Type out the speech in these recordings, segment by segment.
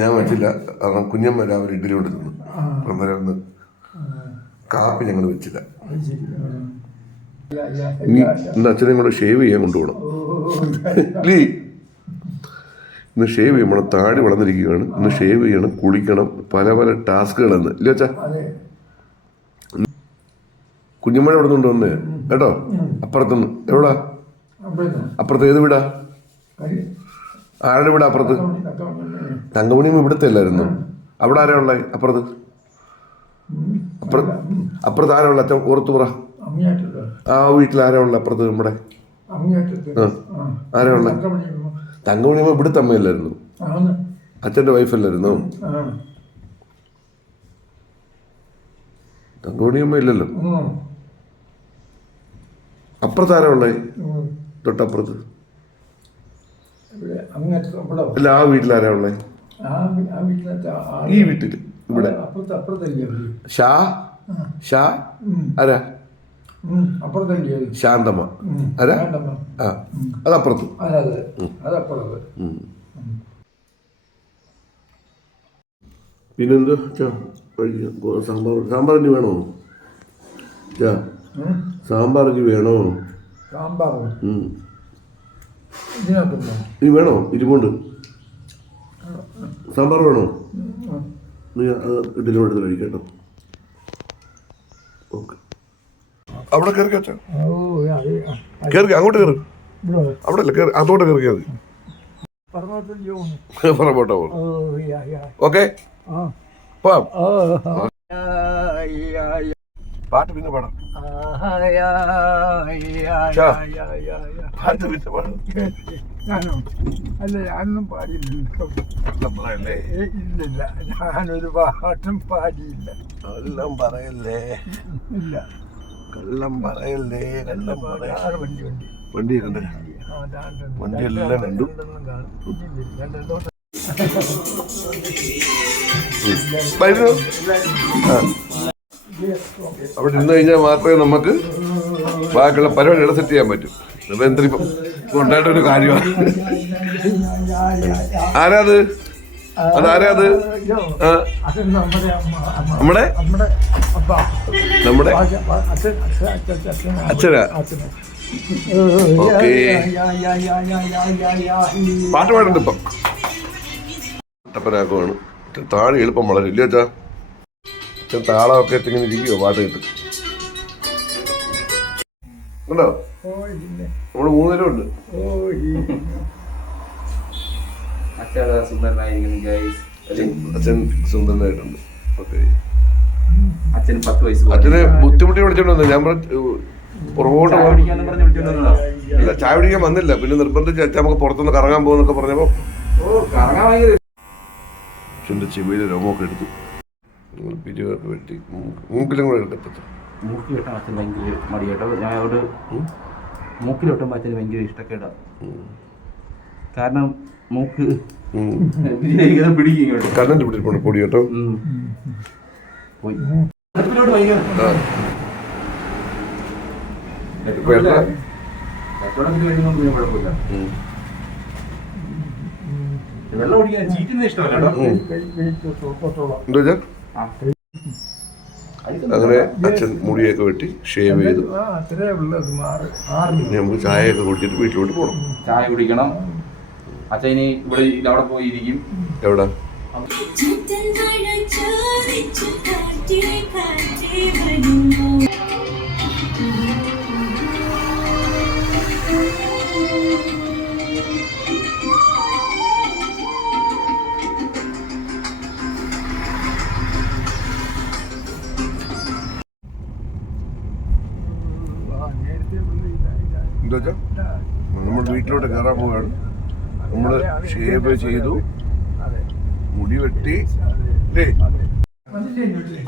ഞാൻ വെച്ചില്ല കാരണം കുഞ്ഞമ്മ രാവിലെ ഇഡ്ഡലി കൊണ്ടിരുന്നു അന്നേരം ഒന്ന് കാപ്പി ഞങ്ങൾ വെച്ചില്ല. ഇനി യാ. അച്ഛനെ കൂടെ ഷേവ് ചെയ്യാൻ കൊണ്ടുപോകണം. ഓ, ലീ ഇന്ന് ഷേവ് ചെയ്യുമ്പോൾ താടി വളർന്നിരിക്കുകയാണ്. ഇന്ന് ഷേവ് ചെയ്യണം കുളിക്കണം പല പല ടാസ്കുകളെന്ന് ഇല്ല അച്ഛാ? കുഞ്ഞമ്മ കുഞ്ഞുമ്മ ഇവിടെ നിന്ന് വന്നേ? കേട്ടോ? അപ്പുറത്തുനിന്ന്. എവിടാ? അപ്പുറത്ത് ഏത് വീടാ? ആരുടെ വീടാ അപ്പുറത്ത്. തങ്കമണിയും ഇവിടുത്തെ അല്ലായിരുന്നു? അവിടെ ആരാ ഉള്ളത് അപ്പുറത്ത്. അപ്പുറത്ത്? അപ്പുറത്ത് ആരാ ഉള്ളത് അച്ഛൻ ഓർത്തു പറ. ആ വീട്ടിൽ ആരാ ഉള്ളത് അപ്പുറത്ത് നമ്മുടെ. ആരാ തക്കവണി. തങ്കമണിയമ്മ. ഇവിടുത്തെ അമ്മയല്ലായിരുന്നു. അച്ഛന്റെ വൈഫല്ലായിരുന്നു. തങ്കമണിയമ്മ ഇല്ലല്ലോ. അപ്പുറത്ത് ആരാ ഉള്ളത് തൊട്ടപ്പുറത്ത്. അല്ല ആ വീട്ടിൽ ആരാ ഉള്ളത് ഈ വീട്ടിൽ ഇവിടെ. ഷാ ഷാ. ആരാ? ശാന്തമ്മ. ആരാ. ആ അതപ്പുറത്ത്. പിന്നെന്താ? സാമ്പാർ സാമ്പാർ ഇനി വേണോ? ചാ ഇനി വേണോ? സാമ്പാർ ഇനി വേണോ? ഇരിപ്പുണ്ട്. സാമ്പാർ വേണോ? ഇഡ്ഡലി എടുത്ത് കഴിക്കട്ടോ ഓക്കെ. അവിടെ കയറി കയറി അങ്ങോട്ട് കയറി. അവിടെ അല്ല കയറി അതോടെ കയറിയാൽ മതി യാ ഓക്കെ. പാട്ട് പിന്നെ പാടാം. പാട്ട് പിന്നെ പാടാം. ഞാനോ? അല്ല ഞാനൊന്നും പാടിയില്ല ഇല്ലില്ല ഞാനൊരു പാട്ടും പാടിയില്ല. കള്ളം പറയല്ലേ? ഇല്ല. കള്ളം പറയല്ലേ? കള്ളം പറയ. ആറ് വണ്ടി വണ്ടി. വണ്ടി കണ്ട്. വണ്ടി എല്ലാം കണ്ടു. അവിടെ നിന്ന് കഴിഞ്ഞാൽ മാത്രമേ നമുക്ക് ബാക്കിയുള്ള പരിപാടി സെറ്റ് ചെയ്യാൻ പറ്റൂ. ഇപ്പൊ ഉണ്ടായിട്ടൊരു കാര്യമാണ് ആരാ അത് അതാരാ അത് നമ്മുടെ? നമ്മുടെ? അച്ഛനാ? ഓക്കെ. പാട്ട് പാടുന്നുണ്ട് ഇപ്പം. കട്ടപ്പനാക്കുവാണ് താഴെ എളുപ്പം വളരെ ഇല്ല അച്ഛാ? അച്ഛൻ താളമൊക്കെ ഇട്ടിങ്ങനെ ഇരിക്കുവോ പാട്ട് കിട്ടും. ഉണ്ടോ? നമ്മൾ മൂന്നിലുണ്ട്. ഉണ്ട് അച്ഛാ സുന്ദരനായിരിക്കുന്നു ഗൈസ് അച്ഛൻ സുന്ദരനായിട്ടുണ്ട്. ഓക്കെ. അച്ഛന് പത്ത് വയസ്സ് അച്ഛന് അച്ഛനെ ബുദ്ധിമുട്ടി വിളിച്ചോണ്ട് ഞാൻ പറഞ്ഞു, പുറകോട്ട് ഇല്ല ചായ പിടിക്കാൻ വന്നില്ല. പിന്നെ നിർബന്ധിച്ച് അച്ഛൻ നമുക്ക് പുറത്തുനിന്ന് കറങ്ങാൻ പോകുന്നൊക്കെ പറഞ്ഞപ്പോ അച്ഛന്റെ ചെവിയിലെ രോമൊക്കെ എടുത്തു. പിരിവൊക്കെ വെട്ടി. മൂക്ക്- മൂക്കിലും കൂടെ എടുക്കത്തില്ല മൂക്കി വെട്ടാൻ അച്ഛൻ ഭയങ്കര മടി കേട്ടോ ഞാൻ അവിടെ വെട്ടുമ്പോൾ അച്ഛന് ഭയങ്കര ഇഷ്ടക്കേടാ. കാരണം മൂക്ക് പിടിക്കും ഇങ്ങോട്ട്. കണ്ണന്റെ പിടിച്ചിട്ടുണ്ട് പൊടി കേട്ടോ. പോയി. അടുപ്പിലോട്ട് ഭയങ്കര കച്ചവടത്തിന് പിന്നെ കുഴപ്പമില്ല. വെള്ളം ഇഷ്ടമല്ല കേട്ടോ. അങ്ങനെ അച്ഛൻ മുടിയൊക്കെ വെട്ടി ഷേവ് ചെയ്തു. നമുക്ക് ചായയൊക്കെ കുടിച്ചിട്ട് വീട്ടിലോട്ട് പോകണം ചായ കുടിക്കണം. അച്ഛൻ ഇനി ഇവിടെ അവിടെ പോയിരിക്കും. എവിടെ? ചോദിച്ചു കാറ്റേ കാറ്റേ ഷേവ് ചെയ്തു. മുടി വെട്ടി. അല്ലേ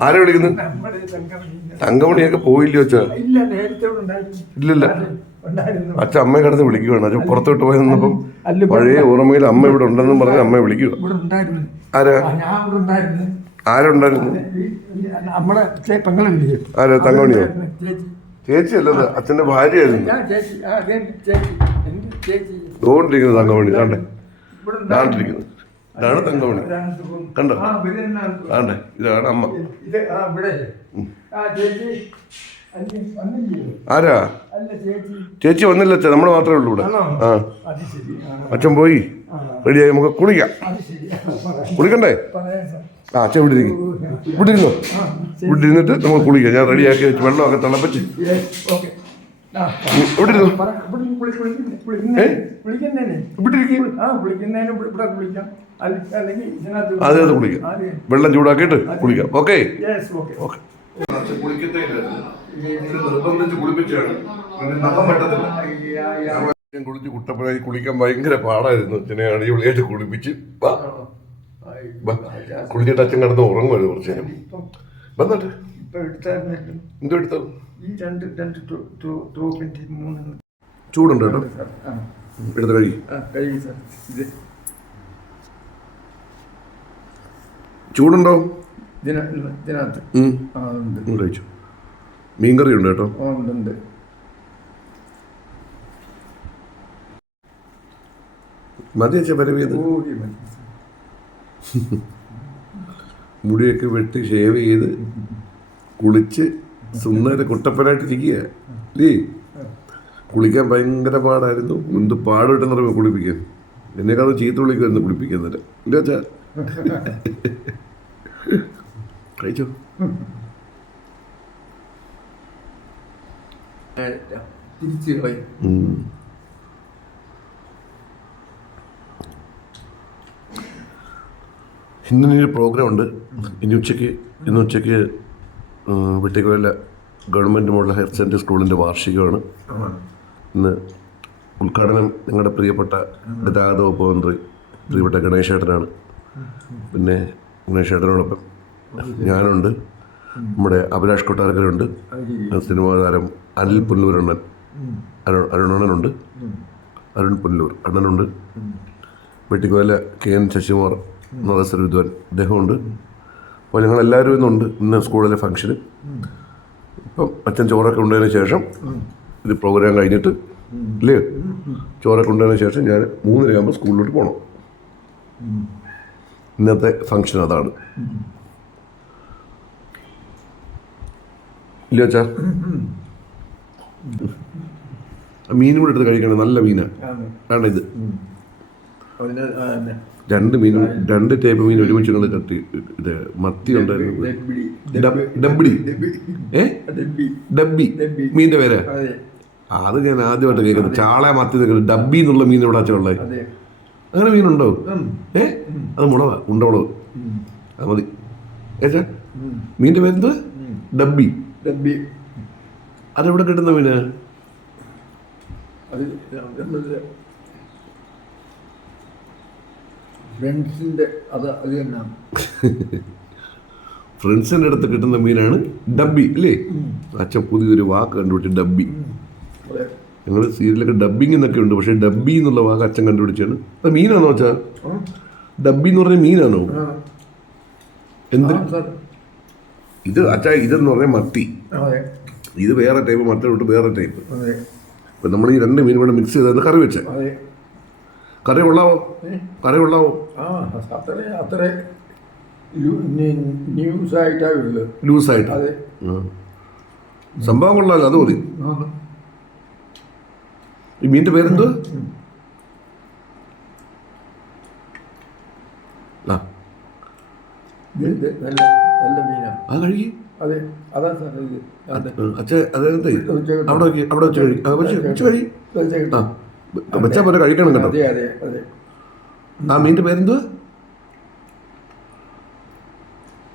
ആരെ വിളിക്കുന്നു. തങ്കമണിയൊക്കെ പോയില്ലോ വെച്ചാ ഇല്ല അച്ഛ ഇല്ലില്ല. അച്ഛൻ അമ്മയെ കടന്ന് വിളിക്കുകയാണ് അച്ഛൻ പുറത്തോട്ട് പോയി നിന്നപ്പം പഴയ ഓർമ്മയിൽ അമ്മ ഇവിടെ ഉണ്ടെന്നും പറഞ്ഞ് അമ്മയെ വിളിക്കുക ആരാ? ആരുണ്ടായിരുന്നു ആരാ തങ്കമണിയോ? ചേച്ചി. അല്ലത് അച്ഛന്റെ ഭാര്യയായിരുന്നു. തോണ്ടിരിക്കുന്നത് തങ്കമണി താണ്ടെ ഇവിടെ ഇതാണ് തങ്കമണി. കണ്ടോ. ആണ്ടേ ഇതാണ് അമ്മ. ആരാ? ചേച്ചി. വന്നില്ല അച്ഛൻ നമ്മൾ മാത്രമേ ഉള്ളൂ ഇവിടെ. ആ. അച്ഛൻ പോയി. റെഡിയായി നമുക്ക് കുളിക്കാം. കുളിക്കണ്ടേ? ആ അച്ഛൻ ഇവിടെ ഇരിക്കും ഇവിടെ ഇരുന്നോ? ഇവിടെ ഇരുന്നിട്ട് നമുക്ക് കുളിക്കാം. ഞാൻ റെഡിയാക്കി വെച്ച് വെള്ളമൊക്കെ തിളപ്പിച്ച്. ഇവിടെ അതെ അത് കുളിക്കാം. വെള്ളം ചൂടാക്കിയിട്ട് കുളിക്കാം. ഓക്കെ? Yes okay. ഓക്കെ നിർബന്ധിച്ച് കുളിപ്പിച്ചാണ്. നഖം പറ്റത്തില്ല. ഞാൻ കുളിച്ച് കുട്ടപ്പനായി കുളിക്കാൻ ഭയങ്കര പാടായിരുന്നു. അച്ഛനെ അടിപൊളിയായിട്ട് കുളിപ്പിച്ച്. കുളിച്ചിട്ട് അച്ഛൻ കിടന്ന് ഉറങ്ങുമായിരുന്നു കുറച്ച് നേരം. വന്നിട്ട്. എന്തോ എടുത്തോ? ഈ രണ്ട് രണ്ട് ടോപ്പിന്റെ മൂന്ന് ചൂടുണ്ട് കേട്ടോ. എടുത്ത് കഴി ആ കഴിയും സാർ. ചൂടുണ്ടോ? ഇതിനകത്ത്. കഴിച്ചു. മീൻകറി ഉണ്ട് കേട്ടോ. ഉണ്ട് പരവിയത്. മുടിയൊക്കെ വെട്ടി ഷേവ് ചെയ്ത് കുളിച്ച് സുന്ദര കുട്ടപ്പനായിട്ടിരിക്കുക ലീ അല്ലേ കുളിക്കാൻ ഭയങ്കര പാടായിരുന്നു. എന്ത് പാടുവിട്ടെന്നറിയുമോ കുളിപ്പിക്കാൻ? എന്നെക്കാളും ചീത്ത വിളിക്കുമായിരുന്നു കുളിപ്പിക്കാൻ നേരം ഇല്ല അച്ഛാ. കഴിച്ചോ. ഇന്നിനൊരു പ്രോഗ്രാം ഉണ്ട്. ഇനി ഉച്ചയ്ക്ക് ഇന്ന് ഉച്ചയ്ക്ക് Vettikkola government model higher secondary സ്കൂളിന്റെ വാർഷികമാണ്. ഇന്ന് ഉദ്ഘാടനം ഞങ്ങളുടെ പ്രിയപ്പെട്ട ഗതാഗത വകുപ്പ് മന്ത്രി പ്രിയപ്പെട്ട ഗണേശേട്ടനാണ്. പിന്നെ ഗണേശേട്ടനോടൊപ്പം ഞാനുണ്ട്. നമ്മുടെ അഭിലാഷ് കൊട്ടാരക്കരുണ്ട്. സിനിമാ താരം അനിൽ പുല്ലൂരണ്ണൻ അരുൺ അരുണണ്ണനുണ്ട് അരുൺ പുല്ലൂർ അണ്ണനുണ്ട് വെട്ടിക്കോല കെ എൻ ശശികുമാർ നദസർ വിദ്വാൻ അദ്ദേഹമുണ്ട് അപ്പോൾ ഞങ്ങളെല്ലാവരും ഇന്നുണ്ട്. ഇന്ന് സ്കൂളിലെ ഫംഗ്ഷന്. ഇപ്പം അച്ഛൻ ചോറൊക്കെ ഉണ്ടതിന് ശേഷം ഇത് പ്രോഗ്രാം കഴിഞ്ഞിട്ട് ഇല്ലേ? ചോറൊക്കെ ഉണ്ടതിന് ശേഷം ഞാൻ മൂന്നരയാകുമ്പോൾ സ്കൂളിലോട്ട് പോകണം ഇന്നത്തെ ഫംഗ്ഷൻ അതാണ്. ഇല്ല അച്ഛാ? മീൻ കൂടെ എടുത്ത് കഴിക്കണം നല്ല മീനാണ് ഇത്. രണ്ട് മീൻ രണ്ട് ടൈപ്പ് മീൻ ഒരുമിച്ച് കൊണ്ട് കട്ടി ഇത് മത്തി ഉണ്ടായിരുന്നു. ഏ? ഡബ്ബി. ഡബ്ബി. മീന്റെ പേര്? അതെ. ഞാൻ ആദ്യമായിട്ട് കേൾക്കുന്നത്. ചാള മത്തി നിൽക്കുന്നത് ഡബ്ബി എന്നുള്ള മീൻ ഇവിടെ ഉള്ളത് അങ്ങനെ മീനുണ്ടോ. ഏ? അത് മുളവാ ഉണ്ടമുളക് ഉം. അത് മതി. ഏച്ചാ. മീന്റെ പേരെന്ത്. ഡബ്ബി. ഡബ്ബി. അതെവിടെ കിട്ടുന്ന മീന്? അത് എന്നത് ഫ്രണ്ട്സിന്റെ അത് അത് തന്നെയാണ് ഫ്രണ്ട്സിന്റെ അടുത്ത് കിട്ടുന്ന മീനാണ് ഡബ്ബി അല്ലേ? അച്ഛൻ പുതിയൊരു വാക്ക് കണ്ടുപിടിച്ച് ഡബ്ബി. ഞങ്ങൾ സീരിയലൊക്കെ ഡബ്ബിങ് എന്നൊക്കെ ഉണ്ട് പക്ഷേ ഡബ്ബി എന്നുള്ള വാക്ക് അച്ഛൻ കണ്ടുപിടിച്ചാണ്. അത് മീനാണോ അച്ഛാ? ഡബ്ബി എന്ന് പറഞ്ഞ മീനാണോ. എന്ത്? ഇത് അച്ഛാ ഇതെന്ന് പറഞ്ഞാൽ മത്തി. ഇത് വേറെ ടൈപ്പ് മത്തി തൊട്ട് വേറെ ടൈപ്പ് അതെ. ഇപ്പം നമ്മൾ ഈ രണ്ട് മീൻ കൂടെ മിക്സ് ചെയ്ത് കറി വെച്ചേ. അതെ. കറി കൊള്ളാവോ? കറി കൊള്ളാവോ? ആ അത്ര അത്ര ന്യൂസ് ആയിട്ടാ ഉള്ളത് അതെ. സംഭവം കൊള്ളാമല്ലോ അത് മതി. ഈ മീന്റെ പേരെന്തോ? ആ. അത് കഴുകി? അതെ അതാ സാർ ഇത്. അതെ അച്ഛ അതെന്താ അവിടെ അവിടെ വെച്ച് കഴി ആ വെച്ച് വെച്ച് കഴി ആ. വെച്ചാൽ പോലെ കഴിക്കണം കേട്ടോ. അതെ അതെ അതെ. ആ മീന്റെ പേരെന്തോ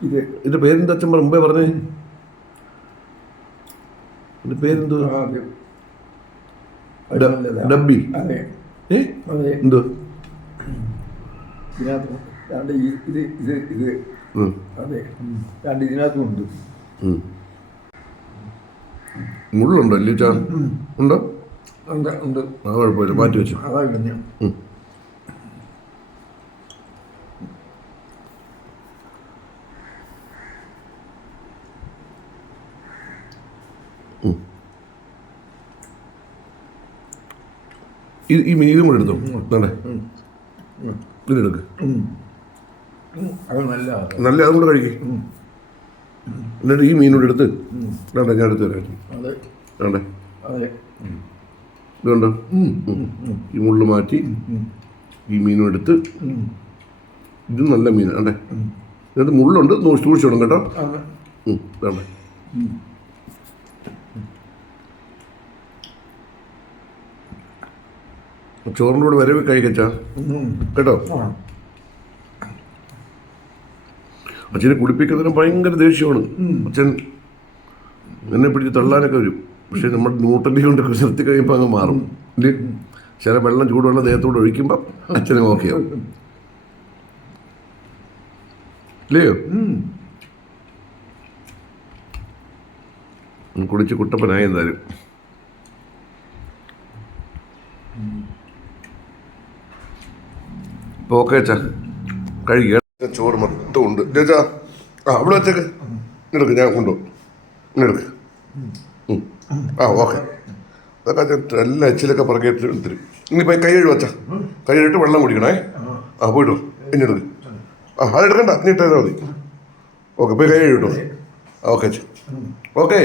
ഇത് ഇതിന്റെ പേരെന്താ അച്ഛൻ മുമ്പേ പറഞ്ഞേ. ഇതിന്റെ പേരെന്തോ ആ, അത് അത് ഡ- നല്ലതാ. ഡബ്ബി അതെ. ഏ? അതെ. എന്തോ ഇതിനകത്ത് രണ്ട് ഈ ഇത് ഇത് ഇത്. അതെ. രണ്ട് ഇതിനകത്തും ഉണ്ട്. മുള്ളുണ്ടോ അല്ലേ ഉണ്ടോ? ഉണ്ട് ഉണ്ട്. അത് കുഴപ്പമില്ല മാറ്റി വെച്ചു. അതായിരുന്നു. ഈ മീനും കൂടെ എടുത്തോ? വേണ്ടേ? ഇതെടുക്ക് നല്ല അതും കൂടെ കഴിക്കും. എന്നിട്ട് ഈ മീനോട് എടുത്ത് വേണ്ട ഞാൻ എടുത്ത് തരാം. അതെ. വേണ്ടേ? അതെ ഇതുണ്ടോ ഈ മുള്ളു മാറ്റി ഈ മീനും എടുത്ത് ഇത് നല്ല മീൻ അണ്ടേ എന്നിട്ട് മുള്ളുണ്ട് സൂക്ഷിച്ചോണം കേട്ടോ. വേണ്ടേ ചോറിന്റെ കൂടെ വരവ് കഴിക്കച്ചാ? കേട്ടോ? അച്ഛനെ കുളിപ്പിക്കുന്നതിന് ഭയങ്കര ദേഷ്യമാണ്. അച്ഛൻ എന്നെ പിടിച്ച് തള്ളാനൊക്കെ വരും. പക്ഷെ നമ്മൾ ന്യൂട്രലി കൊണ്ട് നിർത്തി കഴിയുമ്പോൾ അങ്ങ് മാറും. ചില വെള്ളം ചൂടുവെള്ളം ദേഹത്തോട് ഒഴിക്കുമ്പോൾ അച്ഛനും ഓക്കെ ആവും. ഇല്ലയോ? കുടിച്ച് കുട്ടപ്പനായി എന്തായാലും. ഇപ്പോൾ ഓക്കെ അച്ഛാ. കഴിക്കുക ചോറ് മൊത്തം ഉണ്ട്. ചേച്ചാ അവിടെ വെച്ചേക്ക്. ഇങ്ങെടുക്ക് ഞാൻ കൊണ്ടുപോകും. ഉം. ആ ഓക്കെ. അതൊക്കെ അച്ഛൻ എല്ലാ എച്ചിലൊക്കെ പറക്കിയിട്ട് എടുത്തിരും ഇനി പോയി കൈ കഴുകും അച്ഛാ. കൈ കഴുകിട്ട് വെള്ളം കുടിക്കണേ. ആ പോയിട്ടോ ഇഞ്ഞെടുക്ക് ആ അതെടുക്കണ്ട നീ ഇട്ടാൽ മതി. ഓക്കെ പോയി കൈ കഴുകിട്ടോ ഓക്കെ അച്ഛൻ ഓക്കെ.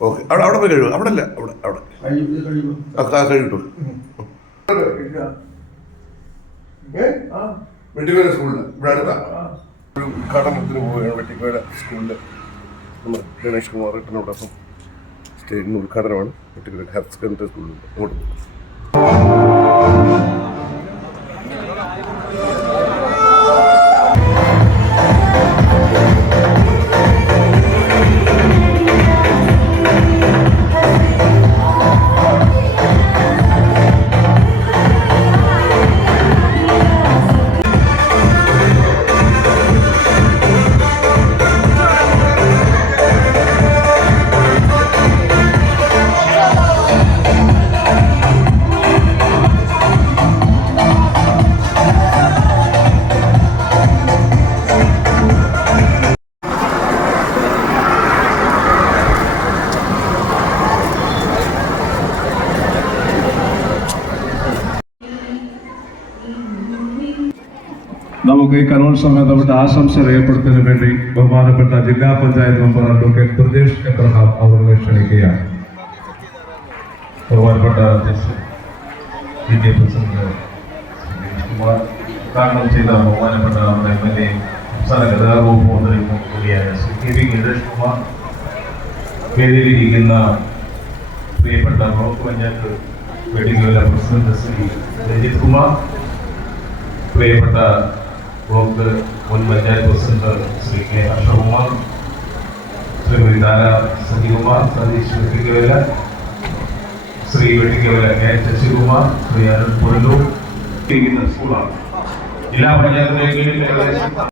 ഓക്കെ. അവിടെ അവിടെ പോയി കഴുകുക. അവിടെ അല്ല അവിടെ അവിടെ. ആ കഴുകിട്ടോ വെട്ടിക്കോല സ്കൂളിൽ ഇവിടെ അടുത്താ. ഒരു ഉദ്ഘാടനത്തിന് പോവുകയാണ് വെട്ടിക്കോല സ്കൂളിൽ നമ്മൾ ഗണേഷ് കുമാർ ഏട്ടനോടൊപ്പം. സ്റ്റേജിന് ഉദ്ഘാടനമാണ്. വെട്ടിക്കോല ഹയർ സെക്കൻഡറി സ്കൂളിൽ നമുക്ക് ഈ കലോത്സവം നമ്മുടെ ആശംസ രേഖപ്പെടുത്തുന്നതിന് വേണ്ടി ബഹുമാനപ്പെട്ട ജില്ലാ പഞ്ചായത്ത് മെമ്പർ അഡ്വക്കേറ്റ് പ്രദേശ് എബ്രഹാം അവരുടെ ക്ഷണിക്കുകയാണ്. ബഹുമാനപ്പെട്ട പി ഉദ്ഘാടനം ചെയ്ത ബഹുമാനപ്പെട്ട നമ്മുടെ എം എൽ എ സംസ്ഥാന ഗതാഗത വകുപ്പ് മന്ത്രി കൂടിയായ ശ്രീ കെ വി ഗണേഷ് കുമാർ. പേരിലിരിക്കുന്ന പ്രിയപ്പെട്ട ബ്ലോക്ക് പഞ്ചായത്ത് വെഡിംഗ് പ്രസിഡന്റ് ശ്രീ രഞ്ജിത് കുമാർ. പ്രിയപ്പെട്ട ബ്ലോക്ക് മുൻ panchayat president Shri K Harshakumar Shrimati Thara Sajikumar Satheesh Vettikkavala Shri Vettikkavala K Sasikumar Shri Arun Puzhaloor സ്കൂളാണ്. ജില്ലാ പഞ്ചായത്ത് മേഖലയിൽ ഏകദേശം